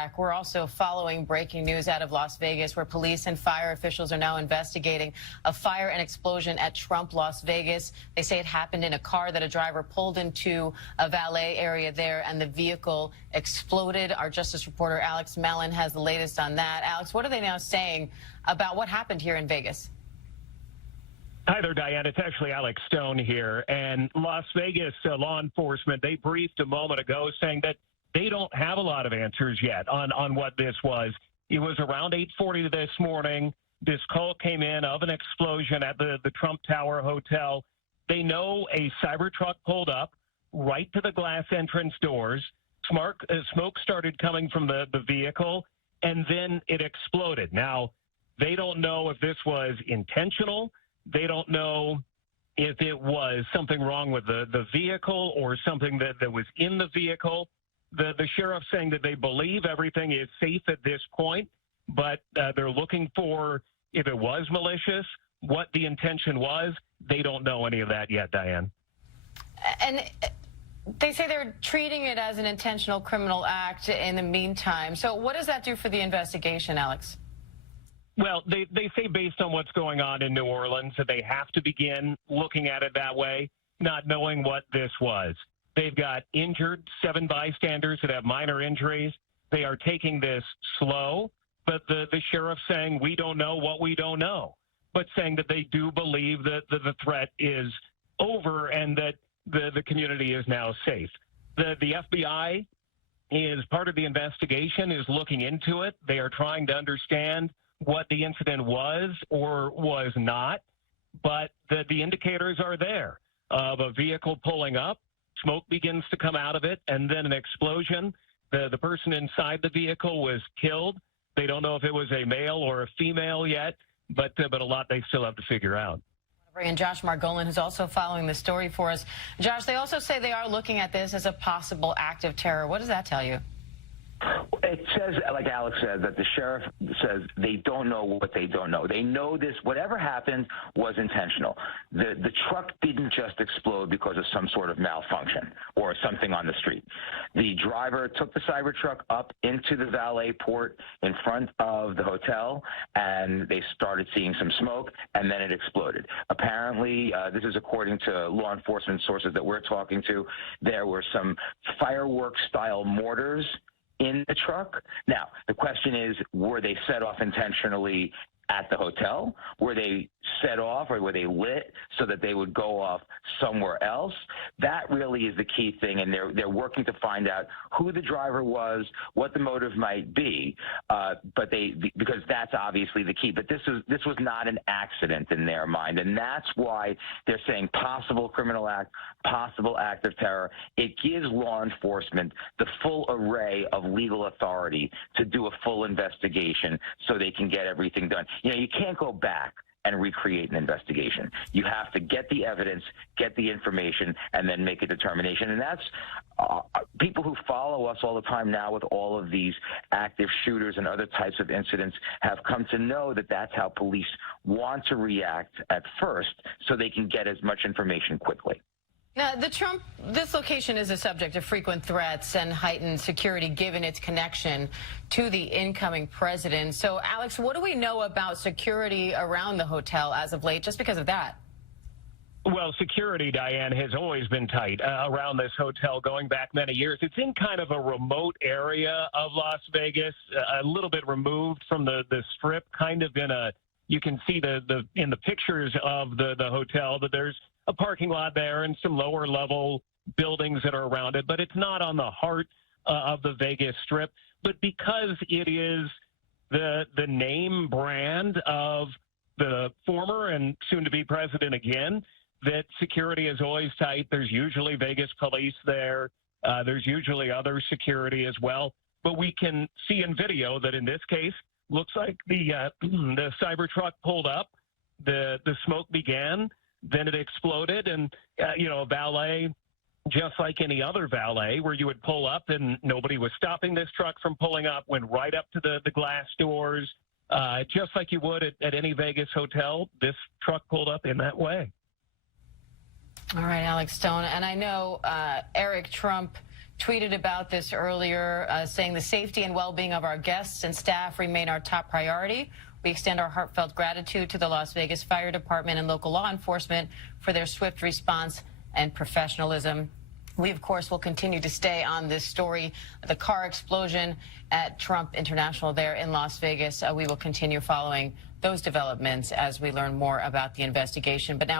track. We're also following breaking news out of Las Vegas, where police and fire officials are now investigating a fire and explosion at Trump Las Vegas. They say it happened in a car that a driver pulled into a valet area there, and the vehicle exploded. Our Justice reporter Alex Mellon has the latest on that. Alex, what are they now saying about what happened here in Vegas? Hi there, Diane. It's actually Alex Stone here. And Las Vegas law enforcement, they briefed a moment ago saying that they don't have a lot of answers yet on what this was. It was around 8:40 this morning. This call came in of an explosion at the Trump Tower Hotel. They know a Cybertruck pulled up right to the glass entrance doors. Smoke started coming from the vehicle, and then it exploded. Now, they don't know if this was intentional. They don't know if it was something wrong with the vehicle or something that was in the vehicle. The sheriff saying that they believe everything is safe at this point, but they're looking for if it was malicious, what the intention was. They don't know any of that yet, Diane. And they say they're treating it as an intentional criminal act in the meantime. So what does that do for the investigation, Alex? Well, they say based on what's going on in New Orleans that they have to begin looking at it that way, not knowing what this was. They've got injured 7 bystanders that have minor injuries. They are taking this slow, but the sheriff's saying we don't know what we don't know, but saying that they do believe that the threat is over and that the community is now safe. The FBI is part of the investigation, is looking into it. They are trying to understand what the incident was or was not, but the indicators are there of a vehicle pulling up, smoke begins to come out of it, and then an explosion. The person inside the vehicle was killed. They don't know if it was a male or a female yet, but a lot they still have to figure out. And Josh Margolin is also following the story for us. Josh, they also say they are looking at this as a possible act of terror. What does that tell you? It says, like Alex said, that the sheriff says they don't know what they don't know. They know this, whatever happened was intentional. The truck didn't just explode because of some sort of malfunction or something on the street. The driver took the Cybertruck up into the valet port in front of the hotel, and they started seeing some smoke, and then it exploded. Apparently, this is according to law enforcement sources that we're talking to, there were some fireworks-style mortars in the truck. Now, the question is, were they set off intentionally at the hotel? Were they set off or were they lit so that they would go off somewhere else? That really is the key thing, and they're working to find out who the driver was, what the motive might be, because that's obviously the key. But this was not an accident in their mind, and that's why they're saying possible criminal act, possible act of terror. It gives law enforcement the full array of legal authority to do a full investigation so they can get everything done. You know, you can't go back and recreate an investigation. You have to get the evidence, get the information, and then make a determination. And that's people who follow us all the time now with all of these active shooters and other types of incidents have come to know that that's how police want to react at first so they can get as much information quickly. Now, this location is a subject of frequent threats and heightened security given its connection to the incoming president. So, Alex, what do we know about security around the hotel as of late, just because of that? Well, security, Diane, has always been tight around this hotel going back many years. It's in kind of a remote area of Las Vegas, a little bit removed from the strip, kind of in a, you can see in the pictures of the hotel that there's a parking lot there and some lower level buildings that are around it, but it's not on the heart of the Vegas Strip. But because it is the name brand of the former and soon to be president again, that security is always tight. There's usually Vegas police there. There's usually other security as well. But we can see in video that in this case, looks like the Cybertruck pulled up, the smoke began, then it exploded, and, a valet, just like any other valet, where you would pull up and nobody was stopping this truck from pulling up, went right up to the glass doors, just like you would at any Vegas hotel. This truck pulled up in that way. All right, Alex Stone. And I know Eric Trump tweeted about this earlier, saying the safety and well-being of our guests and staff remain our top priority. We extend our heartfelt gratitude to the Las Vegas Fire Department and local law enforcement for their swift response and professionalism. We, of course, will continue to stay on this story, the car explosion at Trump International there in Las Vegas. We will continue following those developments as we learn more about the investigation. But now